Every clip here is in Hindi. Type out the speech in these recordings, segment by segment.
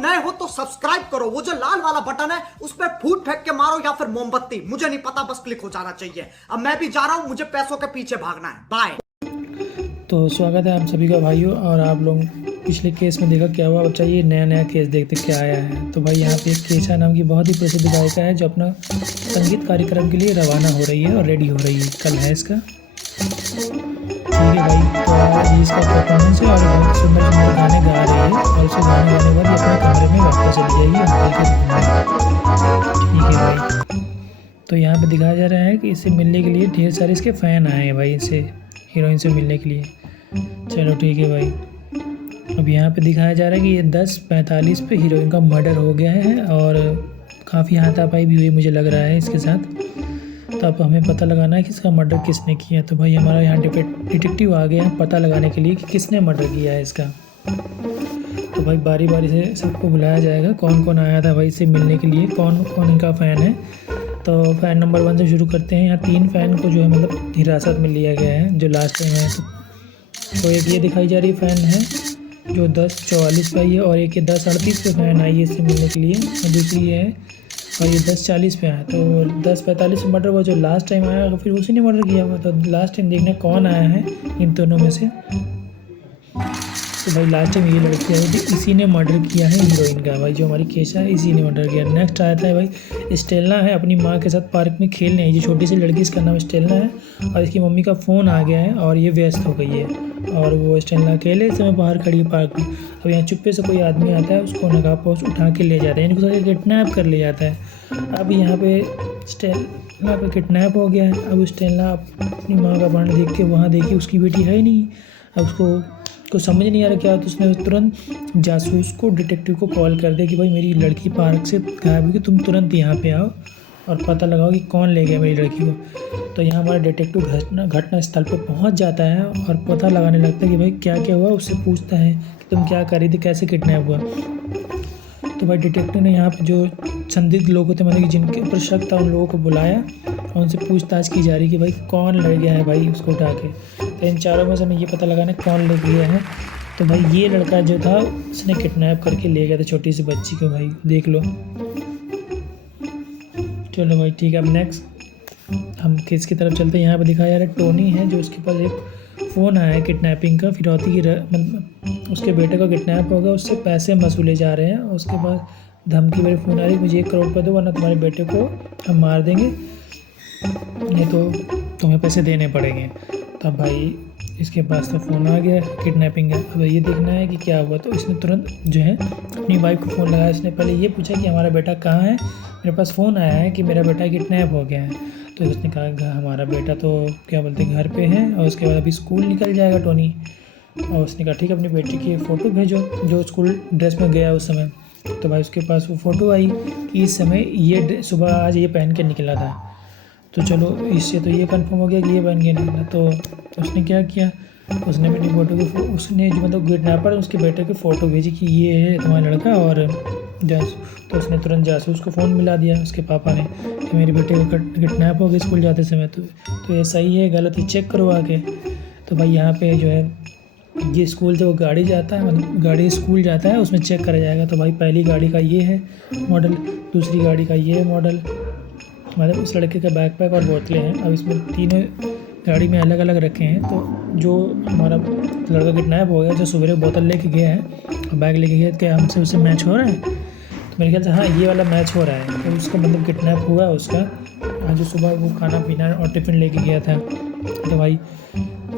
नए हो तो सब्सक्राइब करो, वो जो लाल वाला बटन है उस पर फूट फेंक के मारो या फिर मोमबत्ती, मुझे नहीं पता, बस क्लिक हो जाना चाहिए। अब मैं भी जा रहा हूं, मुझे पैसों के पीछे भागना है। बाय। तो स्वागत है आप सभी का भाइयों। और आप लोग पिछले केस में देखा क्या हुआ, बच्चा ये नया नया केस देखते क्या आया है। तो भाई यहाँ पे एक केशा नाम की बहुत ही प्रसिद्ध गायिका है जो अपना संगीत कार्यक्रम के लिए रवाना हो रही है और रेडी हो रही है। कल है इसका, ठीक है भाई। तो आज इसका परफॉर्मेंस है और बहुत सुंदर सुंदर गाने गा रही है और उसे गाने गाने के बाद ये अपने कमरे में वापस चली जाएगी अंकल के रूम में, ठीक है भाई। तो यहाँ पे दिखाया जा रहा है कि इससे मिलने के लिए ढेर सारे इसके फ़ैन आए हैं भाई, इससे हीरोइन से मिलने के लिए। चलो ठीक है भाई। अब यहाँ पे दिखाया जा रहा है कि ये 10:45 पे हीरोइन का मर्डर हो गया है और काफ़ी हाथापाई भी हुई मुझे लग रहा है इसके साथ। तो अब हमें पता लगाना है कि इसका मर्डर किसने किया। तो भाई हमारा यहाँ डिटेक्टिव आ गया है पता लगाने के लिए कि किसने मर्डर किया है इसका। तो भाई बारी बारी से सबको बुलाया जाएगा, कौन कौन आया था भाई इससे मिलने के लिए, कौन कौन इनका फ़ैन है। तो फ़ैन नंबर 1 से शुरू करते हैं। यहाँ 3 फ़ैन को जो है मतलब हिरासत में लिया गया है जो लास्ट टाइम है। तो एक ये दिखाई जा रही फ़ैन है जो 10:44 पे आई है और एक ये 10:38 पे फ़ैन आई है इससे मिलने के लिए और दूसरी है और ये 10:40 पे आया। तो 10:45 में मर्डर हुआ जो लास्ट टाइम आया, तो फिर उसी ने मर्डर किया हुआ। तो लास्ट टाइम देखना कौन आया है इन दोनों में से। तो भाई लास्ट टाइम ये लड़की आई थी, इसी ने मर्डर किया है हीरोइन का भाई, जो हमारी केशा है इसी ने मर्डर किया। नेक्स्ट आया था भाई स्टेल्ला है, अपनी माँ के साथ पार्क में खेलने आई। ये छोटी सी लड़की, इसका नाम स्टेल्ला है और इसकी मम्मी का फ़ोन आ गया है और ये व्यस्त हो गई है और वो स्टेल्ला अकेले इस समय बाहर खड़ी है पार्क में। अब यहाँ चुप्पे से कोई आदमी आता है, उसको नकाबपोश उठा के ले जाता है, यानी कि किडनैप कर ले जाता है। अब यहाँ पे स्टेल्ला का किडनैप हो गया है। अब स्टेल्ला अपनी माँ का बाण देख के वहाँ देखी, उसकी बेटी है ही नहीं। अब उसको कुछ समझ नहीं आ रहा क्या, तो उसने तुरंत जासूस को, डिटेक्टिव को कॉल कर दिया कि भाई मेरी लड़की पार्क से गायब हुई, तुम तुरंत यहाँ पे आओ और पता लगाओ कि कौन ले गया मेरी लड़की को। तो यहाँ हमारा डिटेक्टिव घटना स्थल पर पहुँच जाता है और पता लगाने लगता है कि भाई क्या क्या हुआ। उससे पूछता है कि तुम क्या कर रही थी, कैसे किडनैप हुआ। तो भाई डिटेक्टिव ने यहाँ पर जो संदिग्ध लोग थे, मतलब कि जिनके ऊपर शक था, उन लोगों को बुलाया और उनसे पूछताछ की जा रही कि भाई कौन ले गया है भाई उसको उठा के। तो इन चारों में से हमें ये पता लगाना कौन ले गया है। तो भाई ये लड़का जो था उसने किडनैप करके ले गया था छोटी सी बच्ची को, भाई देख लो। चलो भाई ठीक है। अब नेक्स्ट हम केस की तरफ चलते हैं। यहाँ पर दिखाया जा रहा है टोनी है जो उसके पास एक फ़ोन आया है किडनैपिंग का, फिरौती की मतलब उसके बेटे का किडनैप होगा, उससे पैसे वसूले जा रहे हैं। उसके बाद धमकी मेरे फ़ोन आ रही, मुझे 1 करोड़ रुपये दो वरना तुम्हारे बेटे को हम मार देंगे, नहीं तो तुम्हें पैसे देने पड़ेंगे। तब भाई इसके पास तो फ़ोन आ गया किडनैपिंग है। अब ये देखना है कि क्या हुआ। तो इसने तुरंत जो है अपनी वाइफ को फ़ोन लगाया। इसने पहले ये पूछा कि हमारा बेटा कहाँ है, मेरे पास फ़ोन आया है कि मेरा बेटा किडनैप हो गया है। तो उसने कहा हमारा बेटा तो क्या बोलते हैं घर पे है और उसके बाद अभी स्कूल निकल जाएगा टोनी। और उसने कहा ठीक है अपनी बेटी की फ़ोटो भेजो जो स्कूल ड्रेस में गया उस समय। तो भाई उसके पास वो फ़ोटो आई कि इस समय ये सुबह आज ये पहन के निकला था। तो चलो इससे तो ये कंफर्म हो गया कि ये पहन के निकला। तो उसने क्या किया, उसने अपनी फ़ोटो की उसने जो मतलब किडनैपर उसके बेटे की फ़ोटो भेजी कि ये है तुम्हारा लड़का और तो उसने तुरंत जासूस को फ़ोन मिला दिया उसके पापा ने कि मेरे बेटे को किडनैप हो गया स्कूल जाते समय। तो ये सही है गलत ही चेक करो आके। तो भाई यहाँ पे जो है ये स्कूल से वो गाड़ी जाता है, मतलब गाड़ी स्कूल जाता है उसमें चेक करा जाएगा। तो भाई पहली गाड़ी का ये है मॉडल, दूसरी गाड़ी का ये है मॉडल, मतलब उस लड़के का बैकपैक और बोतलें हैं। अब इसमें तीनों गाड़ी में अलग अलग रखे हैं। तो जो हमारा लड़का किडनैप हो गया जो सुबह बोतल लेके गया है और बैग लेके गया, क्या हमसे उससे मैच हो रहा है? तो मेरे ख्याल से हाँ ये वाला मैच हो रहा है। तो उसका मतलब किडनैप हुआ है उसका, जो सुबह वो खाना पीना और टिफ़िन लेके गया था। तो भाई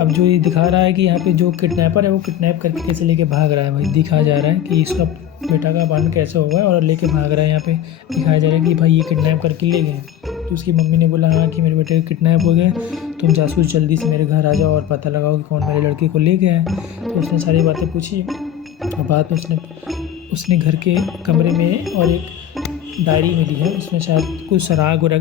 अब जो ये दिखा रहा है कि यहाँ पे जो किडनैपर है वो किडनैप करके कैसे लेके भाग रहा है, भाई दिखाया जा रहा है कि इसका बेटा का अपहरण कैसे हुआ है और लेके भाग रहा है। यहाँ पे दिखाया जा रहा है कि भाई ये किडनैप करके ले गए। तो उसकी मम्मी ने बोला हाँ कि मेरे बेटे का किडनैप हो गए, तुम जासूस जल्दी से मेरे घर आ जाओ और पता लगाओ कि कौन मेरे लड़के को ले गया है। तो उसने सारी बातें पूछी और बाद में उसने घर के कमरे में और एक डायरी मिली है, उसमें शायद कुछ सुराग होगा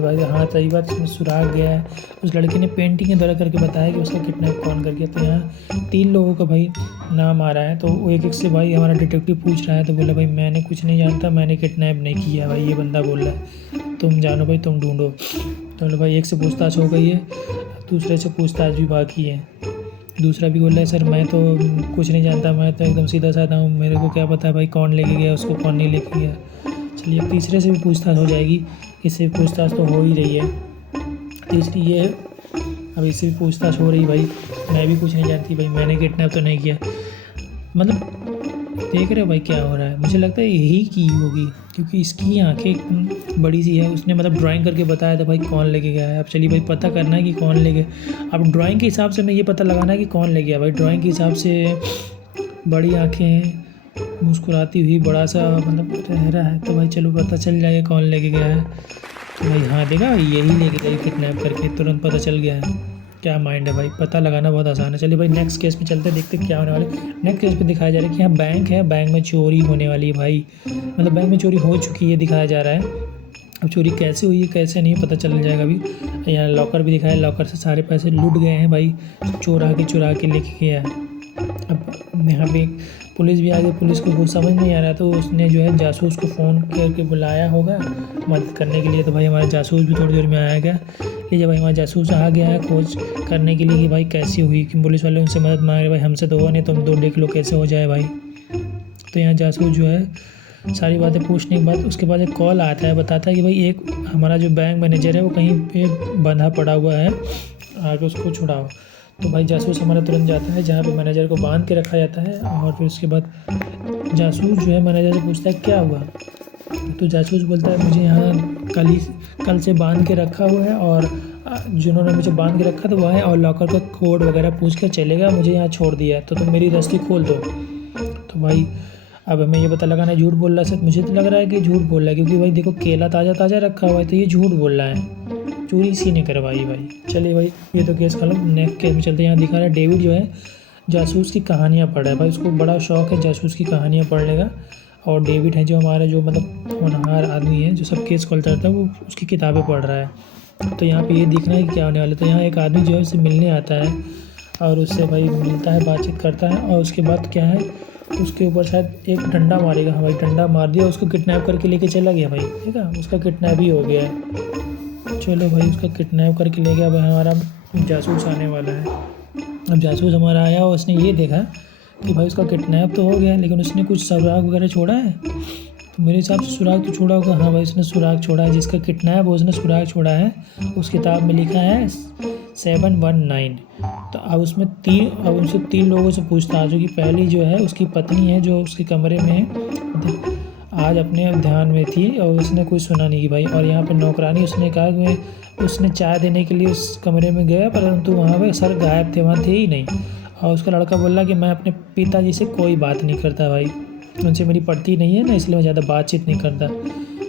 भाई। हाँ सही बात, उसमें सुराग गया है। उस लड़के ने पेंटिंग के द्वारा करके बताया कि उसका किडनैप कौन कर गया। तो यहाँ 3 लोगों का भाई नाम आ रहा है। तो वो एक से भाई हमारा डिटेक्टिव पूछ रहा है। तो बोला भाई मैंने कुछ नहीं जानता, मैंने किडनैप नहीं किया भाई, ये बंदा बोल रहा है, तुम जानो भाई तुम ढूंढो। तो बोले भाई एक से पूछताछ हो गई है, दूसरे से पूछताछ भी बाकी है। दूसरा भी बोल रहा है सर मैं तो कुछ नहीं जानता, मैं तो एकदम सीधा साधा हूँ, मेरे को क्या पता भाई कौन लेके गया उसको, कौन नहीं लेके गया। चलिए अब तीसरे से भी पूछताछ हो जाएगी, इससे भी पूछताछ तो हो ही रही है। तीसरी ये है, अब इससे भी पूछताछ हो रही भाई, मैं भी कुछ नहीं जानती भाई, मैंने किडनैप तो नहीं किया। मतलब देख रहे हो भाई क्या हो रहा है, मुझे लगता है यही की होगी क्योंकि इसकी आंखें एकदम बड़ी सी है। उसने मतलब ड्राइंग करके बताया था भाई कौन लेके गया है। अब चलिए भाई पता करना है कि कौन ले गया। अब ड्राइंग के हिसाब से मैं ये पता लगाना है कि कौन ले गया भाई। ड्राइंग के हिसाब से बड़ी आंखें हैं, मुस्कुराती हुई, बड़ा सा मतलब चेहरा है, तो भाई चलो पता चल जाएगा कौन लेके गया है। तो भाई हाँ देखा भाई यही लेके गई किडनैप करके, तुरंत पता चल गया है। क्या माइंड है भाई, पता लगाना बहुत आसान है। चलिए भाई नेक्स्ट केस पे चलते हैं, देखते हैं क्या होने वाले। नेक्स्ट केस पे दिखाया जा रहा है कि यहाँ बैंक है, बैंक में चोरी होने वाली है भाई, मतलब बैंक में चोरी हो चुकी है दिखाया जा रहा है। अब चोरी कैसे हुई है कैसे नहीं पता चल जाएगा अभी। यहाँ लॉकर भी दिखाया, लॉकर से सारे पैसे लूट गए हैं भाई, चुरा के लेके गया है। अब यहाँ पे पुलिस भी आ गई, पुलिस को कुछ समझ नहीं आ रहा तो उसने जो है जासूस को फ़ोन करके बुलाया होगा मदद करने के लिए। तो भाई हमारा जासूस भी थोड़ी देर में आया गया। ये जब भाई हमारा जासूस आ गया है खोज करने के लिए कि भाई कैसी हुई, कि पुलिस वाले उनसे मदद मांग रहे भाई, हमसे तो हुआ नहीं, तुम दो देख लो कैसे हो जाए भाई। तो यहाँ जासूस जो है सारी बातें पूछने के बाद उसके बाद एक कॉल आता है, बताता है कि भाई एक हमारा जो बैंक मैनेजर है वो कहीं पे बंधा पड़ा हुआ है, आगे उसको छुड़ाओ। तो भाई जासूस हमारा तुरंत जाता है जहाँ पे मैनेजर को बांध के रखा जाता है, और फिर उसके बाद जासूस जो है मैनेजर से पूछता है क्या हुआ। तो जासूस बोलता है मुझे यहाँ कल से बांध के रखा हुआ है, और जिन्होंने मुझे बांध के रखा था वो है, और लॉकर का कोड वगैरह पूछ कर चलेगा, मुझे यहाँ छोड़ दिया है, तो तुम मेरी रस्सी खोल दो। तो भाई अब हमें ये पता लगाना है झूठ बोल रहा है सर, मुझे तो लग रहा है कि झूठ बोल रहा है क्योंकि भाई देखो केला ताज़ा ताज़ा रखा हुआ है, तो ये झूठ बोल रहा है, चोरी इसी ने करवाई भाई। चलिए भाई ये तो केस खत्म, नेक्स्ट केस में चलते हैं। यहाँ दिखा रहा है डेविड जो है जासूस की कहानियाँ पढ़ रहा है भाई, उसको बड़ा शौक है जासूस की कहानियाँ पढ़ने का। और डेविड है जो हमारा जो मतलब होनहार आदमी है जो सब केस खोलता रहता है, वो उसकी किताबें पढ़ रहा है। तो यहाँ पे ये दिख रहा है कि क्या होने वाला है। तो यहाँ एक आदमी जो है उससे मिलने आता है और उससे भाई मिलता है, बातचीत करता है, और उसके बाद क्या है उसके ऊपर शायद एक डंडा मारेगा। हाँ भाई डंडा मार दिया, उसको किडनैप करके लेके चला गया भाई, ठीक है उसका किडनैप ही हो गया है। चलो भाई उसका किडनैप करके ले गया। भाई हमारा जासूस आने वाला है। अब जासूस हमारा आया और उसने ये देखा कि भाई उसका किडनैप तो हो गया लेकिन उसने कुछ सुराग वगैरह छोड़ा है। तो मेरे हिसाब से सुराग तो छोड़ा होगा। हाँ भाई उसने सुराग छोड़ा है, जिसका किडनैप हो उसने सुराग छोड़ा है। उस किताब में लिखा है 719। तो अब उसमें उनसे 3 लोगों से पूछताछ होगी। पहली जो है उसकी पत्नी है जो उसके कमरे में आज अपने ध्यान में थी और उसने कुछ सुना नहीं कि भाई। और यहाँ पे नौकरानी उसने कहा कि उसने चाय देने के लिए उस कमरे में गया परंतु वहाँ पे सर गायब थे, वहाँ थे ही नहीं। और उसका लड़का बोल रहा कि मैं अपने पिताजी से कोई बात नहीं करता भाई, उनसे मेरी पड़ती नहीं है ना, इसलिए मैं ज़्यादा बातचीत नहीं करता।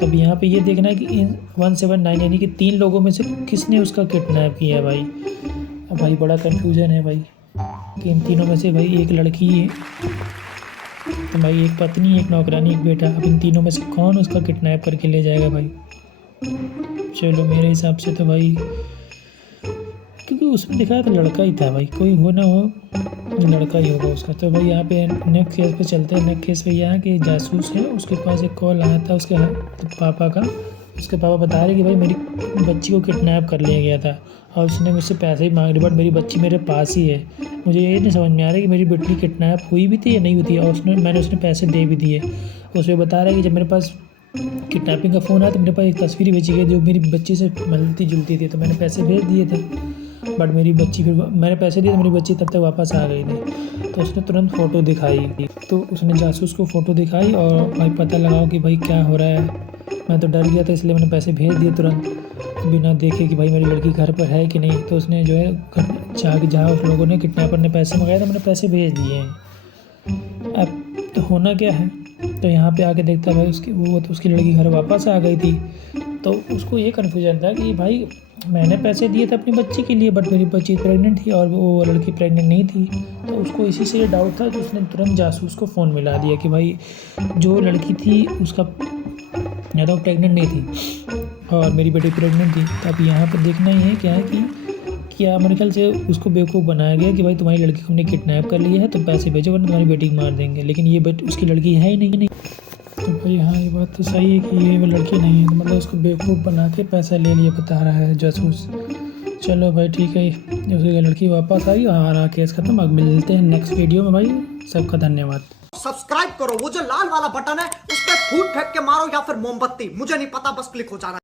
तब यहाँ पे ये देखना है कि इन 179 यानी कि 3 लोगों में से किसने उसका किडनैप किया भाई। अब भाई बड़ा कन्फ्यूज़न है भाई कि इन तीनों में से भाई एक लड़की है, तो भाई एक पत्नी, एक नौकरानी, एक बेटा। अब इन तीनों में से कौन उसका किडनैप करके ले जाएगा भाई। चलो मेरे हिसाब से तो भाई क्योंकि उसमें दिखाया तो लड़का ही था भाई, कोई हो ना हो लड़का ही होगा उसका। तो भाई यहाँ पे नेक्स्ट केस पे चलते हैं। नेक्स्ट केस पे यह है कि जासूस है उसके पास एक कॉल आया था उसके पापा का। उसके पापा बता रहे कि भाई मेरी बच्ची को किडनैप कर लिया गया था और उसने मुझसे पैसे ही मांग लिए, बट मेरी बच्ची मेरे पास ही है। मुझे ये नहीं समझ में आ रहा कि मेरी बेटी किडनैप हुई भी थी या नहीं हुई थी, और मैंने उसने पैसे दे भी दिए। उसमें बता रहा है कि जब मेरे पास किडनैपिंग का फ़ोन आया तो मेरे पास एक तस्वीर भेजी गई जो मेरी बच्ची से मिलती जुलती थी, तो मैंने पैसे भेज दिए थे। बट मेरी बच्ची फिर मैंने पैसे दिए तो मेरी बच्ची तब तक वापस आ गई थी। तो उसने तुरंत फ़ोटो दिखाई, तो उसने जासूस को फ़ोटो दिखाई और भाई पता लगाओ कि भाई क्या हो रहा है। मैं तो डर गया था इसलिए मैंने पैसे भेज दिए तुरंत, बिना देखे कि भाई मेरी लड़की घर पर है कि नहीं। तो उसने जो है जहाँ उस लोगों ने किडनैपर ने पैसे मंगाए तो मैंने पैसे भेज दिए हैं। अब तो होना क्या है, तो यहाँ पे आके देखता है भाई वो तो उसकी लड़की घर वापस आ गई थी। तो उसको ये कन्फ्यूजन था कि भाई मैंने पैसे दिए थे अपनी बच्ची के लिए, बट मेरी बच्ची प्रेग्नेंट थी और वो लड़की प्रेग्नेंट नहीं थी। तो उसको इसी से ये डाउट था कि उसने तुरंत जासूस को फ़ोन मिला दिया कि भाई जो लड़की थी उसका या तो प्रेग्नेंट नहीं थी और मेरी बेटी प्रेग्नेंट थी। तो अब यहाँ पर देखना ही है क्या है कि क्या मेरे ख्याल से उसको बेवकूफ़ बनाया गया कि भाई तुम्हारी लड़की को हमने किडनैप कर लिया है तो पैसे भेजो वरना तुम्हारी बेटी को मार देंगे, लेकिन ये उसकी लड़की है ही नहीं। तो भाई हाँ ये बात तो सही है कि ये वो लड़की नहीं है, तो मतलब उसको बेवकूफ़ बना के पैसा ले लिया बता रहा है जासूस। चलो भाई ठीक है, उसकी लड़की वापस आई और हमारा केस खत्म। अब मिलते हैं नेक्स्ट वीडियो में भाई, सबका धन्यवाद। सब्सक्राइब करो, वो जो लाल वाला बटन है उस पर फूट फेंक के मारो या फिर मोमबत्ती, मुझे नहीं पता, बस क्लिक हो जाना।